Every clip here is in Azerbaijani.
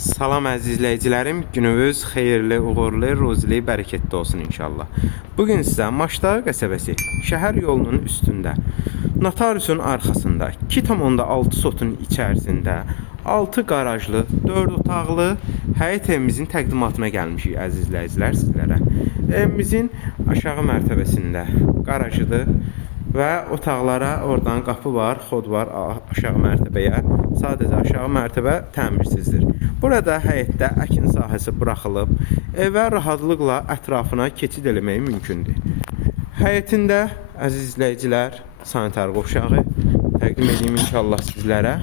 Salam əziz izləyicilərim, gününüz xeyirli, uğurlu, ruzili, bərəkətli olsun inşallah. Bugün sizə Maşdağı qəsəbəsi şəhər yolunun üstündə, notariusun arxasında 2,6 sotun içərisində 6 qarajlı, 4 otaqlı həyət evimizin təqdimatına gəlmişik əziz izləyicilər sizlərə. Evimizin aşağı mərtəbəsində qarajıdır və otaqlara oradan qapı var, xod var aşağı mərtəbəyə. Sadəcə aşağı mərtəbə təmirsizdir. Burada həyətdə əkin sahəsi buraxılıb, evə rahatlıqla ətrafına keçid eləmək mümkündür. Həyətində əziz izləyicilər sanitar qovşağı təqdim edeyim inşallah sizlərə.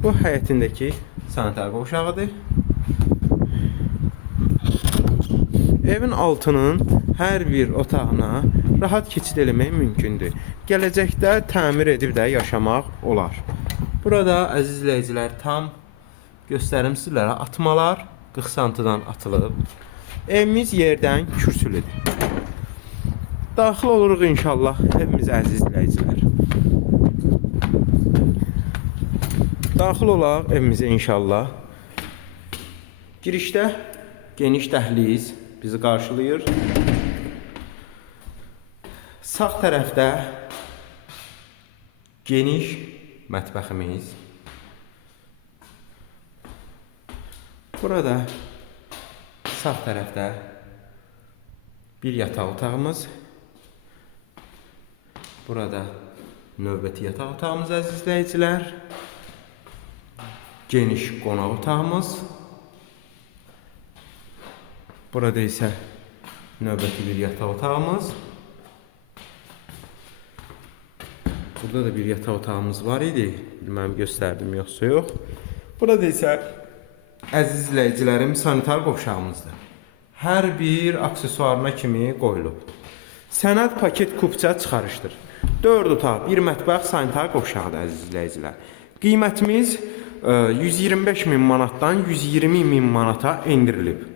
Bu həyətindəki sanitar qovşağıdır. Evin altının hər bir otağına rahat keçid eləmək mümkündür. Gələcəkdə təmir edib də yaşamaq olar. Burada əziz izləyicilər tam göstərim sizlərə atmalar 40 santidən atılıb. Evimiz yerdən kürsülüdür. Daxil oluruq inşallah evimizə əziz izləyicilər. Daxil olaq evimizə inşallah. Girişdə geniş dəhliz bizi qarşılayır. Sağ tərəfdə geniş mətbəximiz. Burada sağ tərəfdə bir yataq otağımız. Burada növbəti yataq otağımız əziz izləyicilər. Geniş qonaq otağımız. Burada isə növbəti bir yataq otağımız. Burada da bir yataq otağımız var idi. Bilməm göstərdim yoxsa yox. Burada isə əziz izləyicilərim sanitar qovşağımızdır. Hər bir aksesuarına kimi qoyulub. Sənəd paket kupça çıxarışdır. 4 otaq, 1 mətbəx sanitar qovşağıdır əziz izləyicilər. Qiymətimiz 125.000 manatdan 120.000 manata endirilib.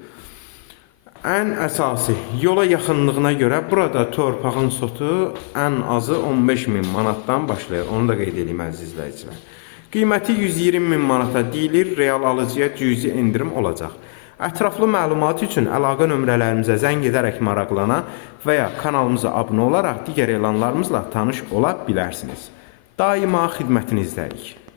Ən əsası yola yaxınlığına görə burada torpağın sotu ən azı 15.000 manatdan başlayır. Onu da qeyd edeyim əziz izləyicilər. Qiyməti 120.000 manata deyilir, real alıcıya cüzi endirim olacaq. Ətraflı məlumat üçün əlaqə nömrələrimizə zəng edərək maraqlana və ya kanalımıza abunə olaraq digər elanlarımızla tanış ola bilərsiniz. Daima xidmətinizdəyik.